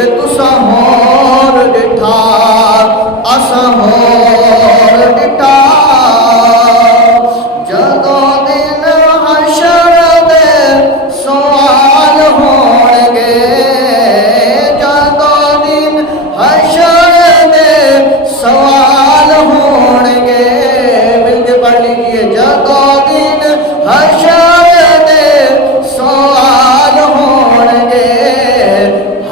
जे तुसा होर डिठा असा होर डिठा जदों दिन हशर दे सवाल होणगे जदों दिन हशर दे सवाल होणगे मिलके पढ़ लीजिए जदों दिन हशर दे सवाल होणगे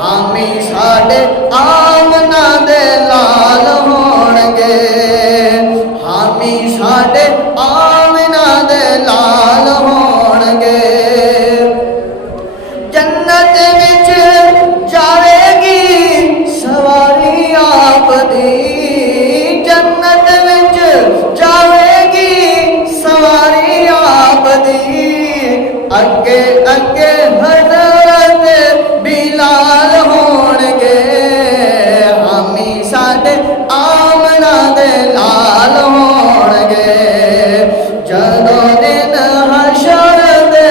हामी साडे आमना दे लाल होणगे हामी साडे आमना दे लाल होणगे जन्नत विच जावेगी सवारी आप दी जन्नत विच जावेगी सवारी आप दी अगे अगे हज़रत बिलाल होणगे हामी साडे आमना दे लाल होणगे जदों दिन हशर दे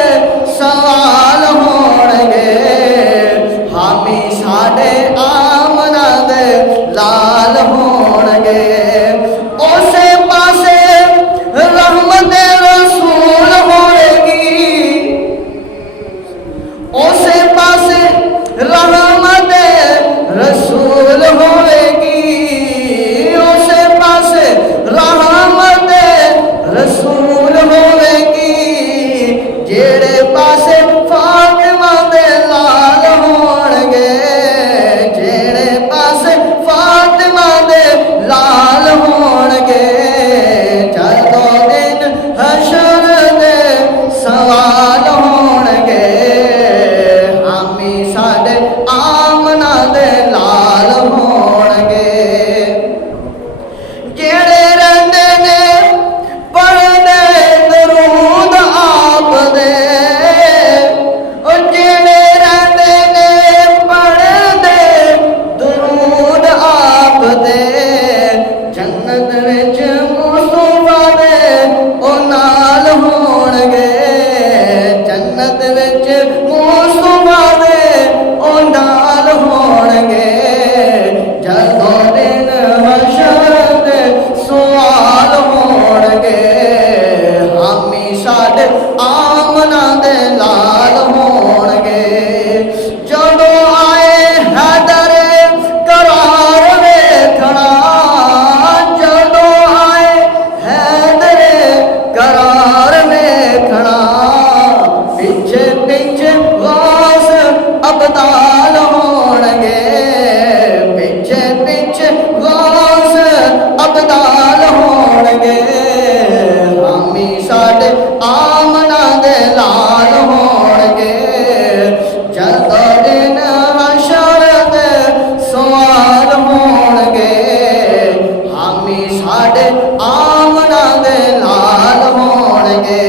सवाल होणगे हामी साडे आमना दे लाल होणगे उसे पासे रहमत रसूल होएगी उसे पासे रहमत रसूल होएगी उसे पासे रहमत रसूल होएगी जेड़े पासे फातिमा दे लाल होणगे जेड़े पासे फातिमा दे लाल होणगे जदों दिन हशर दे सवाल होणगे हामी साडे आमना दे लाल होणगे जेड़े रहिंदे ने पढ़दे दरूद आप दे ओ जेड़े रहिंदे ने पढ़दे दरूद आप दे जन्नत विच मुस्तफा दे ओ नाल होणगे जन्नत विच मुस्तफा दे ओ नाल होणगे जदों दिन हशर दे सवाल होणगे हामी साडे आमना दे लाल होणगे जदों आए हैदर करार वेखणा जदों आए हैदर करार वेखणा पिछे पिछे गौस अबदाल होणगे पिछे पिछे गौस अबदाल होणगे हामी साडे आमना दे लाल होणगे जदों दिन हशर दे सवाल होणगे हामी साडे आमना दे लाल होणगे